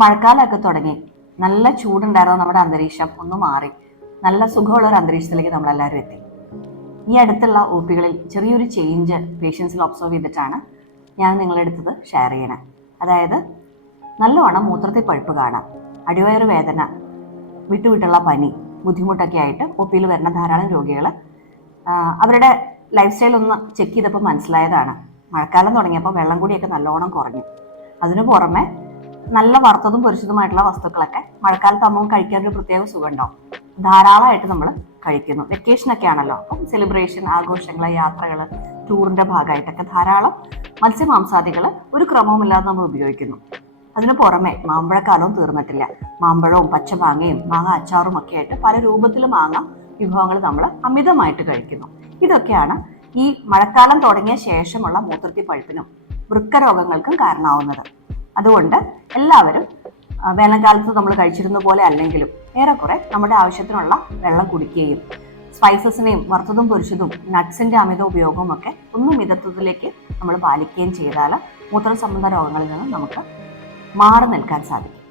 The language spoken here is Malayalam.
മഴക്കാലമൊക്കെ തുടങ്ങി, നല്ല ചൂടുണ്ടായിരുന്ന നമ്മുടെ അന്തരീക്ഷം ഒന്ന് മാറി നല്ല സുഖമുള്ള ഒരു അന്തരീക്ഷത്തിലേക്ക് നമ്മളെല്ലാവരും എത്തി. ഈ അടുത്തുള്ള OPകളിൽ ചെറിയൊരു ചേഞ്ച് പേഷ്യൻസിൽ ഒബ്സർവ് ചെയ്തിട്ടാണ് ഞാൻ നിങ്ങളെടുത്തത് ഷെയർ ചെയ്യണേ. അതായത് നല്ലവണ്ണം മൂത്രത്തിൽ പഴുപ്പ് കാണാം, അടിവയറ് വേദന, വിട്ടുവിട്ടുള്ള പനി, ബുദ്ധിമുട്ടൊക്കെ ആയിട്ട് OPയിൽ വരുന്ന ധാരാളം രോഗികൾ അവരുടെ ലൈഫ് സ്റ്റൈൽ ഒന്ന് ചെക്ക് ചെയ്തപ്പോൾ മനസ്സിലായതാണ് മഴക്കാലം തുടങ്ങിയപ്പോൾ വെള്ളം കൂടിയൊക്കെ നല്ലോണം കുറഞ്ഞു. അതിനു പുറമെ നല്ല വറുത്തതും പൊരിച്ചതുമായിട്ടുള്ള വസ്തുക്കളൊക്കെ മഴക്കാലത്താകുമ്പോൾ കഴിക്കാനൊരു പ്രത്യേക സുഖം ഉണ്ടാവും. ധാരാളമായിട്ട് നമ്മൾ കഴിക്കുന്നു. വെക്കേഷനൊക്കെ ആണല്ലോ, അപ്പം സെലിബ്രേഷൻ, ആഘോഷങ്ങൾ, യാത്രകൾ, ടൂറിൻ്റെ ഭാഗമായിട്ടൊക്കെ ധാരാളം മത്സ്യമാംസാദികൾ ഒരു ക്രമവുമില്ലാതെ നമ്മൾ ഉപയോഗിക്കുന്നു. അതിന് പുറമെ മാമ്പഴക്കാലവും തീർന്നിട്ടില്ല. മാമ്പഴവും പച്ചമാങ്ങയും മാങ്ങ അച്ചാറും ഒക്കെ ആയിട്ട് പല രൂപത്തിൽ മാങ്ങ വിഭവങ്ങൾ നമ്മൾ അമിതമായിട്ട് കഴിക്കുന്നു. ഇതൊക്കെയാണ് ഈ മഴക്കാലം തുടങ്ങിയ ശേഷമുള്ള മൂത്രത്തി പഴുപ്പിനും വൃക്ക രോഗങ്ങൾക്കും കാരണമാവുന്നത്. അതുകൊണ്ട് എല്ലാവരും വേനൽക്കാലത്ത് നമ്മൾ കഴിച്ചിരുന്ന പോലെ അല്ലെങ്കിലും ഏറെക്കുറെ നമ്മുടെ ആവശ്യത്തിനുള്ള വെള്ളം കുടിക്കുകയും സ്പൈസസിനെയും വറുത്തതും പൊരിച്ചതും നട്ട്സിൻ്റെ അമിത ഉപയോഗവും ഒക്കെ ഒന്ന് മിതത്വത്തിലേക്ക് നമ്മൾ പാലിക്കുകയും ചെയ്താൽ മൂത്ര സംബന്ധ രോഗങ്ങളിൽ നിന്ന് നമുക്ക് മാറി നിൽക്കാൻ സാധിക്കും.